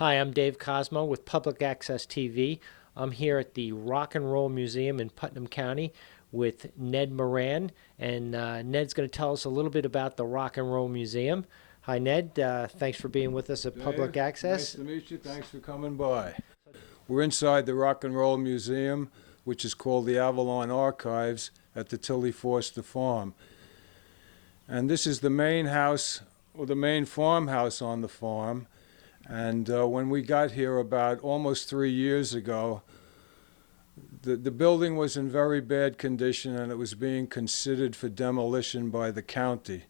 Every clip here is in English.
Hi, I'm Dave Cosmo with Public Access TV. I'm here at the Rock and Roll Museum in Putnam County with Ned Moran, and Ned's going to tell us a little bit about the Rock and Roll Museum. Hi, Ned. Thanks for being with us at Public Dave, nice Access. to meet you. Thanks for coming by. We're inside the Rock and Roll Museum, which is called the Avalon Archives at the Tilly Forster Farm. And this is the main house, or the main farmhouse on the farm. And when we got here about almost 3 years ago, the building was in very bad condition and it was being considered for demolition by the county.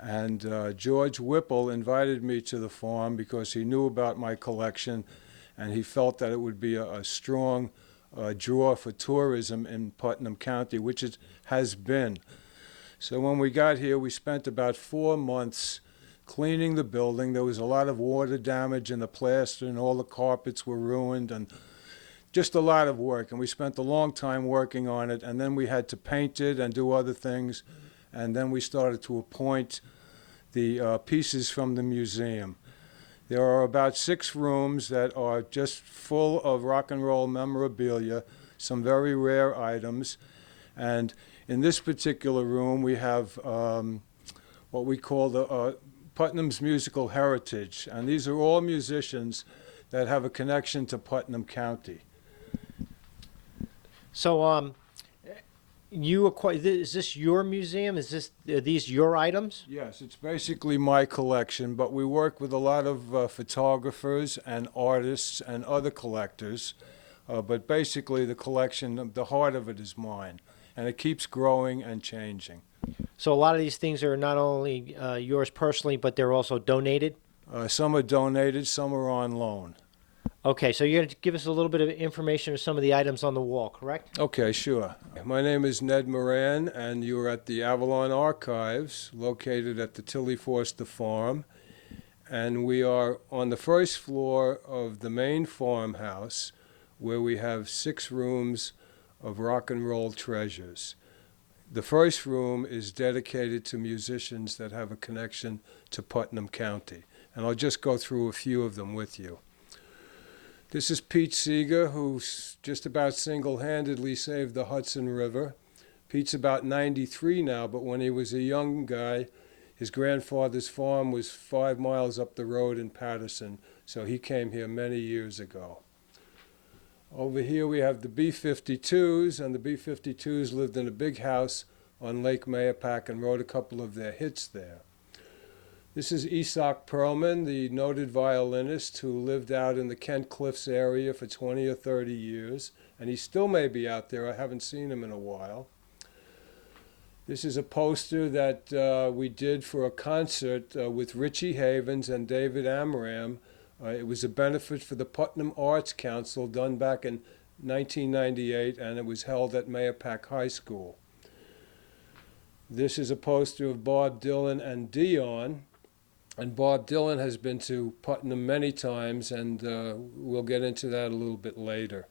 And George Whipple invited me to the farm because he knew about my collection and he felt that it would be a strong draw for tourism in Putnam County, which it has been. So when we got here, we spent about 4 months cleaning the building. There was a lot of water damage in the plaster and all the carpets were ruined and just a lot of work. And we spent a long time working on it, and then we had to paint it and do other things. And then we started to appoint the pieces from the museum. There are about 6 rooms that are just full of rock and roll memorabilia, some very rare items. And in this particular room, we have what we call the Putnam's musical heritage. And these are all musicians that have a connection to Putnam County. So, is this your museum? Are these your items? Yes, it's basically my collection, but we work with a lot of photographers and artists and other collectors. But basically, the collection, the heart of it is mine, and it keeps growing and changing. So a lot of these things are not only yours personally, but they're also donated. Some are donated, some are on loan. Okay, so you're going to give us a little bit of information of some of the items on the wall, correct? Okay, sure. My name is Ned Moran, and you're at the Avalon Archives, located at the Tilly Forster Farm. And we are on the first floor of the main farmhouse, where we have 6 rooms of rock and roll treasures. The first room is dedicated to musicians that have a connection to Putnam County. And I'll just go through a few of them with you. This is Pete Seeger, who just about single-handedly saved the Hudson River. Pete's about 93 now, but when he was a young guy, his grandfather's farm was 5 miles up the road in Patterson, so he came here many years ago. Over here we have the B-52s, and the B-52s lived in a big house on Lake Mayapack and wrote a couple of their hits there. This is Isak Perlman, the noted violinist who lived out in the Kent Cliffs area for 20 or 30 years, and he still may be out there. I haven't seen him in a while. This is a poster that we did for a concert with Richie Havens and David Amram. It was a benefit for the Putnam Arts Council done back in 1998, and it was held at Mayapack High School. This is a poster of Bob Dylan and Dion. And Bob Dylan has been to Putnam many times, and we'll get into that a little bit later.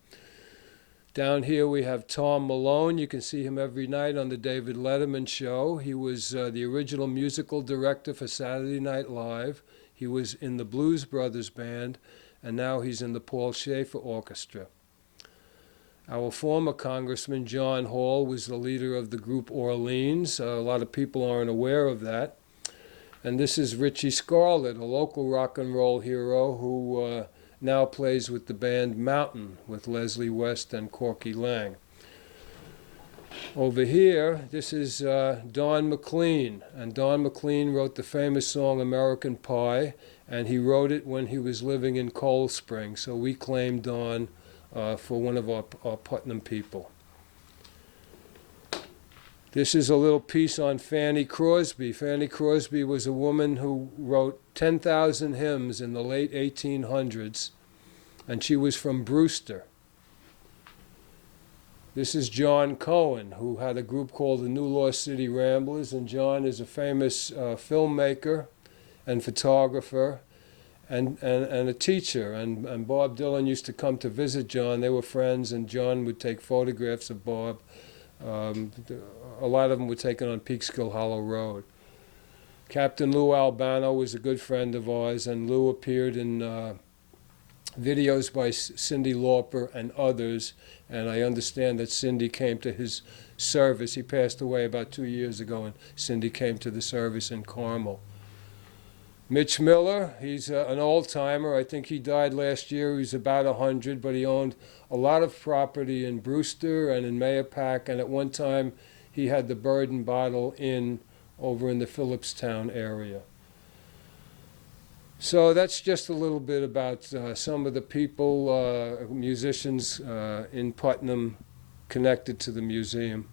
Down here we have Tom Malone. You can see him every night on the David Letterman show. He was the original musical director for Saturday Night Live. He was in the Blues Brothers Band, and now he's in the Paul Schaefer Orchestra. Our former Congressman John Hall was the leader of the group Orleans. A lot of people aren't aware of that. And this is Richie Scarlett, a local rock and roll hero who now plays with the band Mountain with Leslie West and Corky Lang. Over here, this is Don McLean. And Don McLean wrote the famous song American Pie, and he wrote it when he was living in Cold Spring. So we claim Don for one of our Putnam people. This is a little piece on Fanny Crosby. Fanny Crosby was a woman who wrote 10,000 hymns in the late 1800s, and she was from Brewster. This is John Cohen, who had a group called the New Lost City Ramblers, and John is a famous filmmaker and photographer and a teacher. And Bob Dylan used to come to visit John. They were friends, and John would take photographs of Bob. A lot of them were taken on Peekskill Hollow Road. Captain Lou Albano was a good friend of ours, and Lou appeared in videos by Cyndi Lauper and others, and I understand that Cyndi came to his service. He passed away about 2 years ago, and Cyndi came to the service in Carmel. Mitch Miller, he's an old-timer. I think he died last year. He was about 100, but he owned a lot of property in Brewster and in Mahopac, and at one time he had the Bird and Bottle Inn over in the Phillipstown area. So that's just a little bit about some of the people, musicians in Putnam connected to the museum.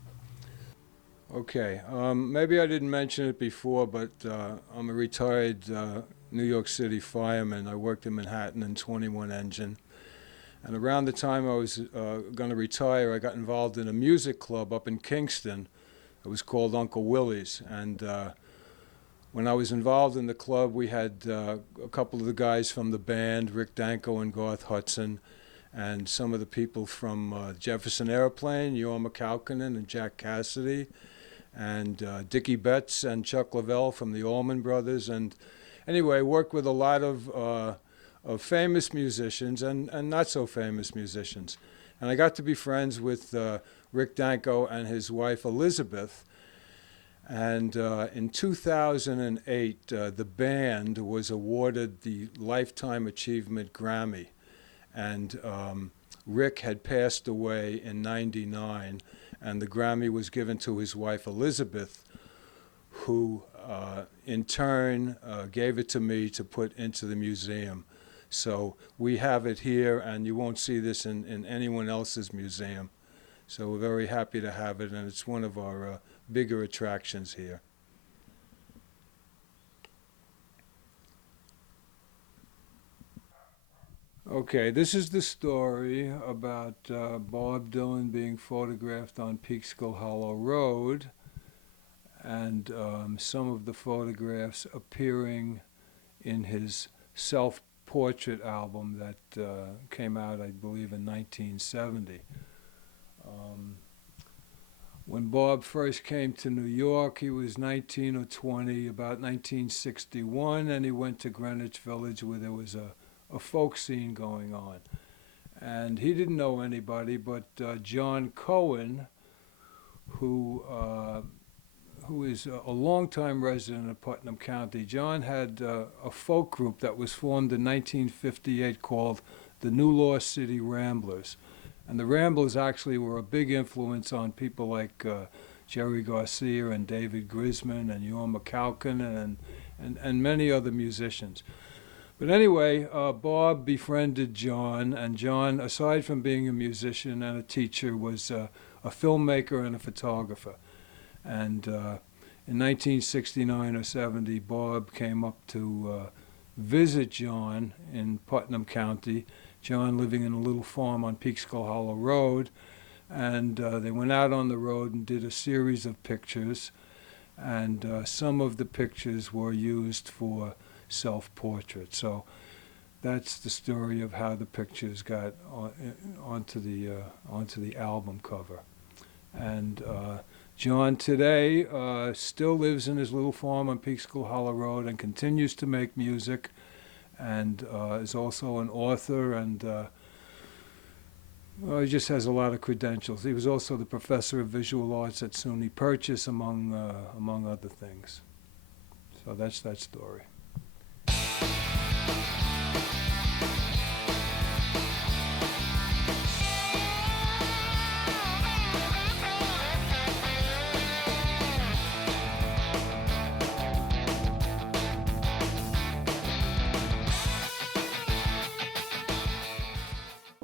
Okay, maybe I didn't mention it before, but I'm a retired New York City fireman. I worked in Manhattan in 21 Engine. And around the time I was going to retire, I got involved in a music club up in Kingston. It was called Uncle Willie's. And when I was involved in the club, we had a couple of the guys from the band, Rick Danko and Garth Hudson, and some of the people from Jefferson Airplane, Ewan McAlkinen and Jack Cassidy, and Dickie Betts and Chuck Lavelle from the Allman Brothers. And anyway, worked with a lot of famous musicians and not so famous musicians. And I got to be friends with Rick Danko and his wife Elizabeth. And in 2008, the band was awarded the Lifetime Achievement Grammy. And Rick had passed away in '99, and the Grammy was given to his wife Elizabeth, who in turn gave it to me to put into the museum. So we have it here, and you won't see this in anyone else's museum. So we're very happy to have it, and it's one of our bigger attractions here. Okay, this is the story about Bob Dylan being photographed on Peekskill Hollow Road, and some of the photographs appearing in his self-portrait album that came out, I believe, in 1970. When Bob first came to New York, he was 19 or 20, about 1961, and he went to Greenwich Village where there was a folk scene going on. And he didn't know anybody but John Cohen, who is a longtime resident of Putnam County. John had a folk group that was formed in 1958 called the New Lost City Ramblers. And the Ramblers actually were a big influence on people like Jerry Garcia and David Grisman and Ewan McAlkinen and many other musicians. But anyway, Bob befriended John, and John, aside from being a musician and a teacher, was a filmmaker and a photographer. And in 1969 or 70, Bob came up to visit John in Putnam County, John living in a little farm on Peekskill Hollow Road, and they went out on the road and did a series of pictures, and some of the pictures were used for self-portrait. So that's the story of how the pictures got onto the album cover. And John today still lives in his little farm on Peekskill Hollow Road and continues to make music, and is also an author, and he just has a lot of credentials. He was also the professor of visual arts at SUNY Purchase, among other things. So that's that story.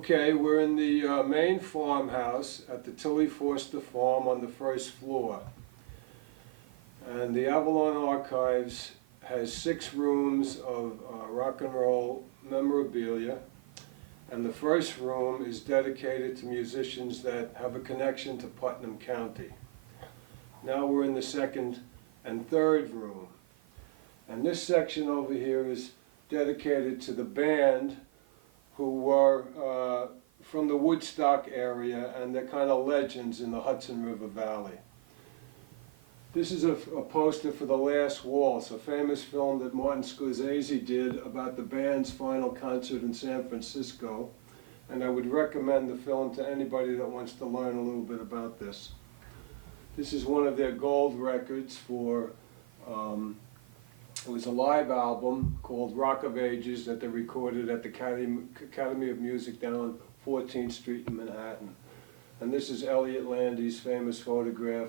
Okay, we're in the main farmhouse at the Tilly Forster Farm on the first floor. And the Avalon Archives has 6 rooms of rock and roll memorabilia. And the first room is dedicated to musicians that have a connection to Putnam County. Now we're in the second and third room. And this section over here is dedicated to the band who were from the Woodstock area, and they're kind of legends in the Hudson River Valley. This is a poster for The Last Waltz, a famous film that Martin Scorsese did about the band's final concert in San Francisco. And I would recommend the film to anybody that wants to learn a little bit about this. This is one of their gold records for, it was a live album called Rock of Ages that they recorded at the Academy of Music down on 14th Street in Manhattan. And this is Elliot Landy's famous photograph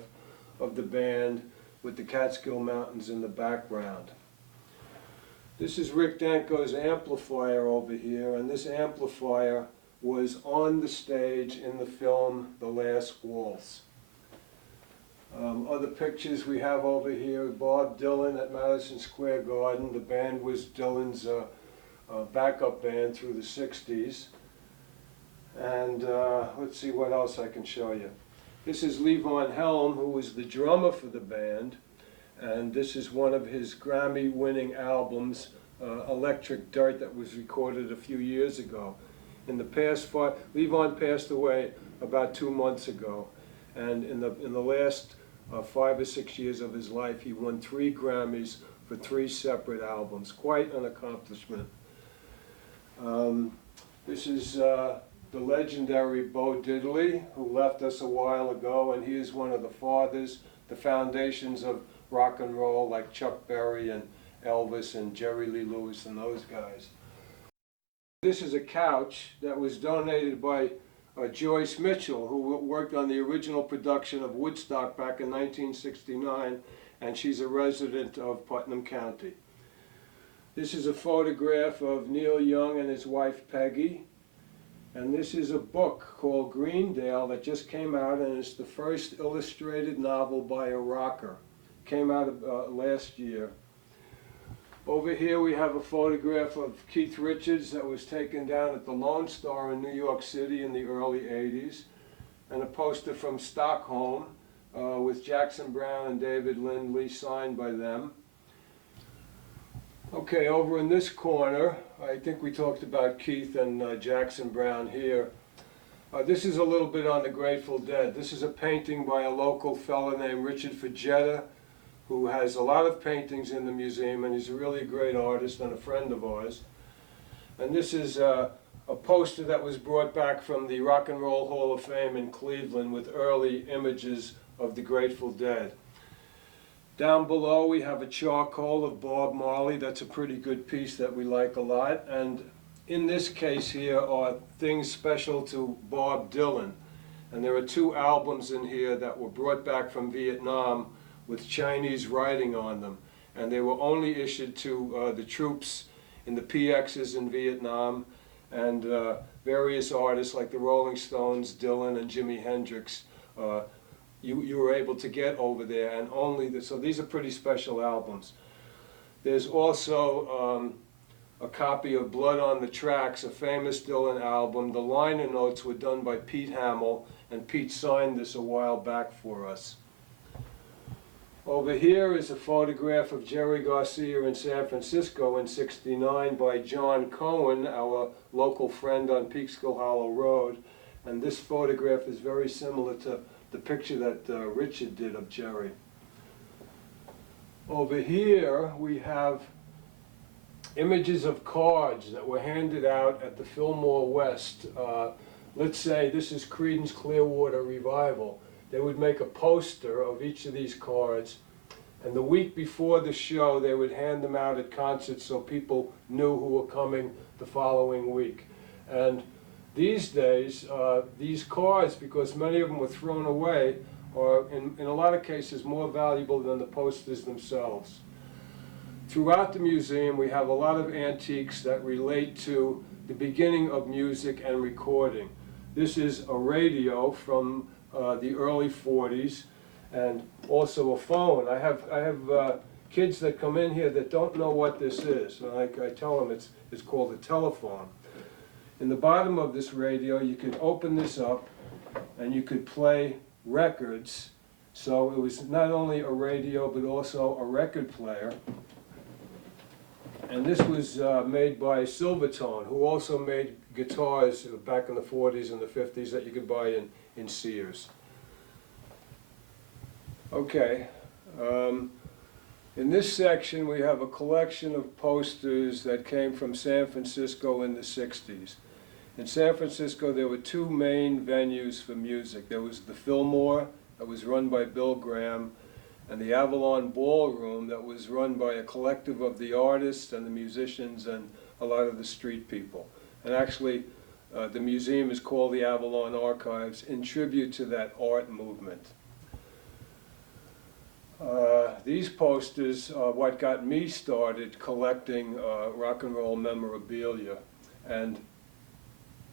of the band with the Catskill Mountains in the background. This is Rick Danko's amplifier over here, and this amplifier was on the stage in the film The Last Waltz. Other pictures we have over here, Bob Dylan at Madison Square Garden. The band was Dylan's backup band through the 60s. And let's see what else I can show you. This is Levon Helm, who was the drummer for the band, and this is one of his Grammy-winning albums, Electric Dirt, that was recorded a few years ago. In the past, Levon passed away about 2 months ago, and in the last 5 or 6 years of his life, he won 3 Grammys for 3 separate albums. Quite an accomplishment. This is the legendary Bo Diddley, who left us a while ago, and he is one of the fathers, the foundations of rock and roll, like Chuck Berry and Elvis and Jerry Lee Lewis and those guys. This is a couch that was donated by Joyce Mitchell, who worked on the original production of Woodstock back in 1969, and she's a resident of Putnam County. This is a photograph of Neil Young and his wife Peggy. And this is a book called Greendale that just came out, and it's the first illustrated novel by a rocker. Came out last year. Over here we have a photograph of Keith Richards that was taken down at the Lone Star in New York City in the early 80s. And a poster from Stockholm with Jackson Browne and David Lindley, signed by them. Okay, over in this corner, I think we talked about Keith and Jackson Browne here. This is a little bit on the Grateful Dead. This is a painting by a local fellow named Richard Fagetta, who has a lot of paintings in the museum, and he's a really great artist and a friend of ours. And this is a poster that was brought back from the Rock and Roll Hall of Fame in Cleveland with early images of the Grateful Dead. Down below we have a charcoal of Bob Marley. That's a pretty good piece that we like a lot. And in this case here are things special to Bob Dylan. And there are 2 albums in here that were brought back from Vietnam with Chinese writing on them. And they were only issued to the troops in the PXs in Vietnam, and various artists like the Rolling Stones, Dylan, and Jimi Hendrix. You were able to get over there, and so these are pretty special albums. There's also a copy of Blood on the Tracks, a famous Dylan album. The liner notes were done by Pete Hamill, and Pete signed this a while back for us. Over here is a photograph of Jerry Garcia in San Francisco in '69 by John Cohen, our local friend on Peekskill Hollow Road. And this photograph is very similar to the picture that Richard did of Jerry. Over here we have images of cards that were handed out at the Fillmore West. Let's say this is Creedence Clearwater Revival. They would make a poster of each of these cards, and the week before the show they would hand them out at concerts so people knew who were coming the following week. And these days, these cards, because many of them were thrown away, are in a lot of cases more valuable than the posters themselves. Throughout the museum we have a lot of antiques that relate to the beginning of music and recording. This is a radio from the early 40s, and also a phone. I have kids that come in here that don't know what this is. And I tell them it's called a telephone. In the bottom of this radio, you could open this up and you could play records. So it was not only a radio but also a record player. And this was made by Silvertone, who also made guitars back in the 40s and the 50s that you could buy in Sears. Okay, In this section, we have a collection of posters that came from San Francisco in the 60s. In San Francisco, there were two main venues for music. There was the Fillmore, that was run by Bill Graham, and the Avalon Ballroom, that was run by a collective of the artists and the musicians and a lot of the street people. And actually, the museum is called the Avalon Archives in tribute to that art movement. These posters are what got me started collecting rock and roll memorabilia. And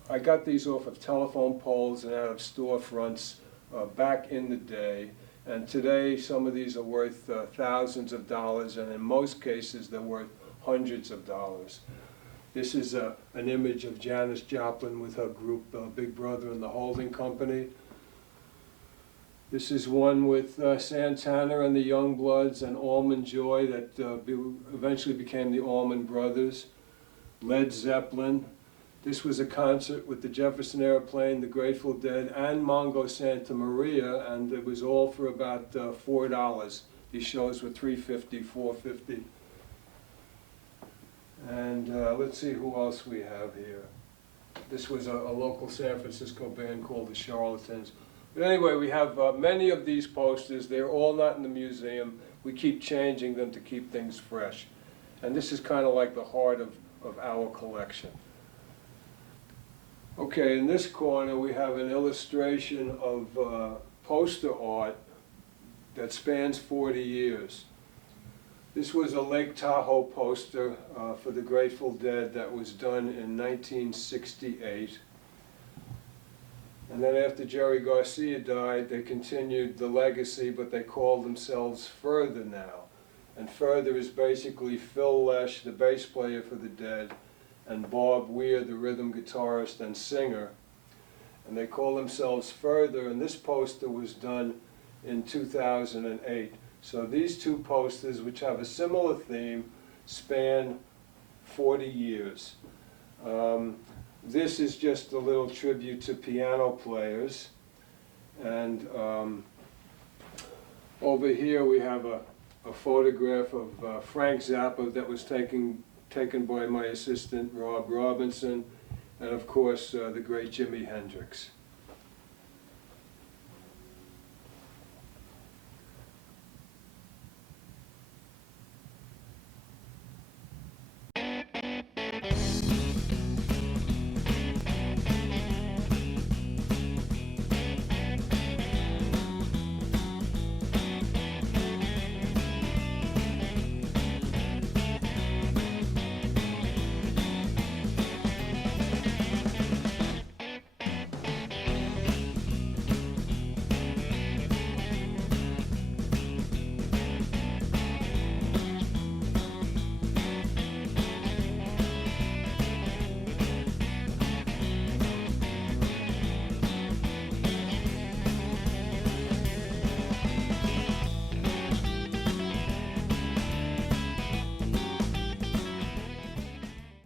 I got these off of telephone poles and out of storefronts back in the day. And today, some of these are worth thousands of dollars, and in most cases, they're worth hundreds of dollars. This is an image of Janis Joplin with her group Big Brother and the Holding Company. This is one with Santana and the Youngbloods and Allman Joy that eventually became the Allman Brothers. Led Zeppelin. This was a concert with the Jefferson Airplane, the Grateful Dead, and Mongo Santa Maria, and it was all for about $4. These shows were $3.50, $4.50. And let's see who else we have here. This was a local San Francisco band called the Charlatans. But anyway, we have many of these posters. They're all not in the museum. We keep changing them to keep things fresh. And this is kind of like the heart of our collection. Okay, in this corner we have an illustration of poster art that spans 40 years. This was a Lake Tahoe poster for the Grateful Dead that was done in 1968. And then after Jerry Garcia died, they continued the legacy, but they called themselves Further now. And Further is basically Phil Lesh, the bass player for the Dead, and Bob Weir, the rhythm guitarist and singer. And they call themselves Further, and this poster was done in 2008. So these two posters, which have a similar theme, span 40 years. This is just a little tribute to piano players. And over here we have a photograph of Frank Zappa that was taken by my assistant, Rob Robinson, and of course the great Jimi Hendrix.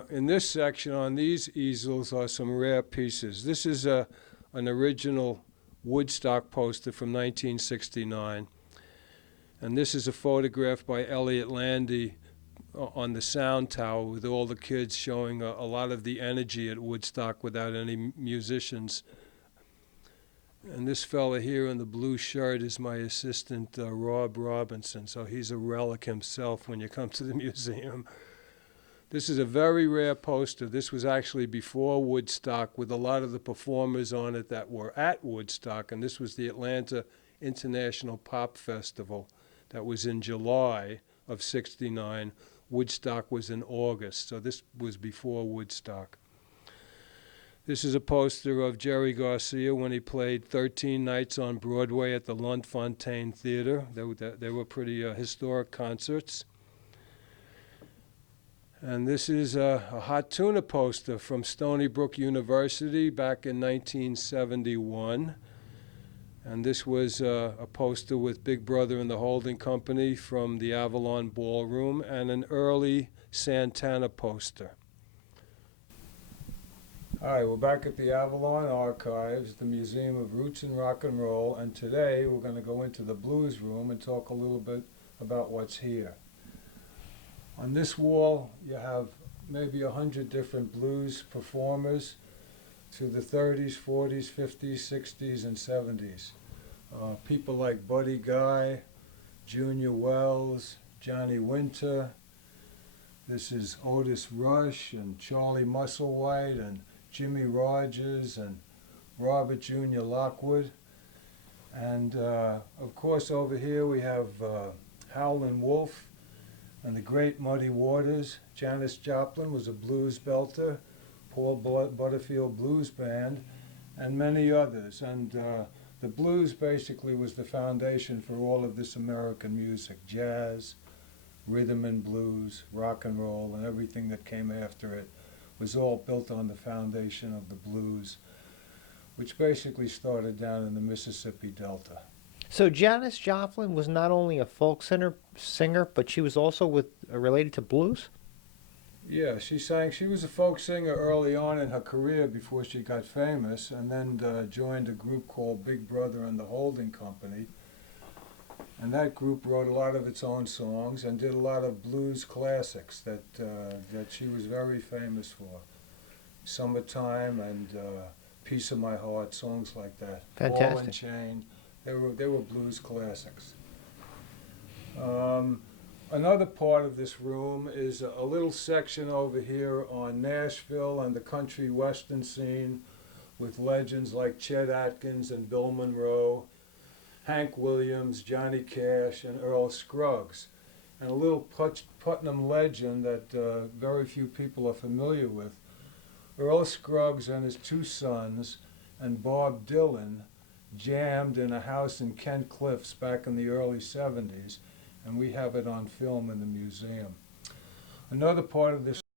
In this section, on these easels, are some rare pieces. This is an original Woodstock poster from 1969. And this is a photograph by Elliot Landy on the sound tower with all the kids showing a lot of the energy at Woodstock without any musicians. And this fella here in the blue shirt is my assistant, Rob Robinson. So he's a relic himself when you come to the museum. This is a very rare poster. This was actually before Woodstock with a lot of the performers on it that were at Woodstock, and this was the Atlanta International Pop Festival that was in July of '69. Woodstock was in August, so this was before Woodstock. This is a poster of Jerry Garcia when he played 13 nights on Broadway at the Lunt-Fontanne Theater. They were pretty historic concerts. And this is a Hot Tuna poster from Stony Brook University back in 1971. And this was a poster with Big Brother and the Holding Company from the Avalon Ballroom, and an early Santana poster. All right, we're back at the Avalon Archives, the Museum of Roots and Rock and Roll, and today we're going to go into the blues room and talk a little bit about what's here. On this wall, you have maybe 100 different blues performers through the 30s, 40s, 50s, 60s, and 70s. People like Buddy Guy, Junior Wells, Johnny Winter. This is Otis Rush and Charlie Musselwhite and Jimmy Rogers and Robert Jr. Lockwood. And of course over here we have Howlin' Wolf and the Great Muddy Waters. Janis Joplin was a blues belter, Paul Butterfield Blues Band, and many others. And the blues basically was the foundation for all of this American music, jazz, rhythm and blues, rock and roll, and everything that came after it was all built on the foundation of the blues, which basically started down in the Mississippi Delta. So Janis Joplin was not only a folk singer, but she was also related to blues? Yeah, she was a folk singer early on in her career before she got famous, and then joined a group called Big Brother and the Holding Company. And that group wrote a lot of its own songs and did a lot of blues classics that she was very famous for. Summertime and Piece of My Heart, songs like that. Fantastic. Ball and Chain. They were blues classics. Another part of this room is a little section over here on Nashville and the country western scene with legends like Chet Atkins and Bill Monroe, Hank Williams, Johnny Cash, and Earl Scruggs. And a little Putnam legend that very few people are familiar with. Earl Scruggs and his two sons and Bob Dylan jammed in a house in Kent Cliffs back in the early 70s, and we have it on film in the museum. Another part of this